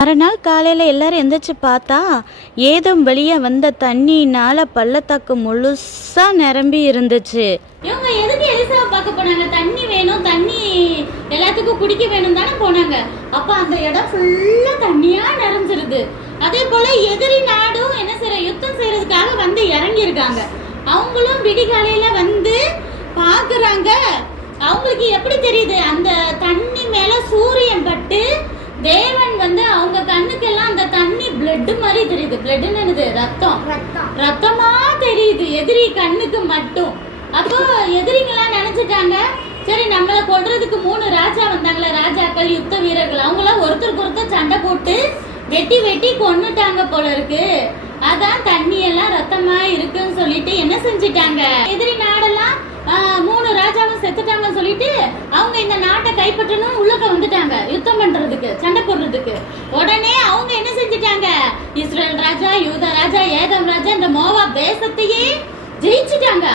மறுநாள் காலையில் எல்லாரும் எந்திரிச்சு பார்த்தா ஏதும் வெளியே வந்த தண்ணினால பள்ளத்தாக்கு முழுசா நிரம்பி இருந்துச்சு. இவங்க எதுக்கு எலிசாவை பார்க்க போனாங்க? தண்ணி வேணும், தண்ணி எல்லாத்துக்கும் குடிக்க வேணும் தானே போனாங்க. அப்ப அந்த இடம் ஃபுல்லா தண்ணியா நிறைஞ்சிருது. அதே போல எதிரி நாடும் என்ன செய்யற, யுத்தம் செய்யறதுக்காக வந்து இறங்கி இருக்காங்க. அவங்களும் விடிகாலையில வந்து பாக்குறாங்க. அவங்களுக்கு எப்படி தெரியுது? அந்த தண்ணி மேல சூரியன் பட்டு தேவன் வந்து அவங்க கண்ணுக்கெல்லாம் அந்த தண்ணி பிளட் மாதிரி தெரியுது. பிளட்னு என்னது? ரத்தமா தெரியுது எதிரி கண்ணுக்கு மட்டும். அப்போ எதிரிங்கெல்லாம் நினைச்சிட்டாங்க, சரி நம்மளை கொல்றதுக்கு 3 ராஜா வந்தாங்களே, ராஜாக்கள், யுத்த வீரர்கள், அவங்களாம் ஒருத்தருக்கு ஒருத்தர் சண்டை போட்டு வெட்டி வெட்டி கொன்னுட்டாங்க போல இருக்கு. அதான் தண்ணி எல்லாம் ரத்தமா இருக்குன்னு சொல்லிட்டு என்ன செஞ்சிட்டாங்க, எதிரி நாடெல்லாம் 3 ராஜாவும் செத்துட்டாங்கன்னு சொல்லிட்டு அவங்க இந்த நாட்டை கைப்பற்றணும் உள்ளக்க வந்துட்டாங்க, யுத்தம் பண்றதுக்கு, சண்டை போடுறதுக்கு. உடனே அவங்க என்ன செஞ்சிட்டாங்க, இஸ்ரேல் ராஜா, யூதா ராஜா, ஏதம் ராஜா, இந்த மோவாப் தேசத்தையே ஜெயிச்சுட்டாங்க.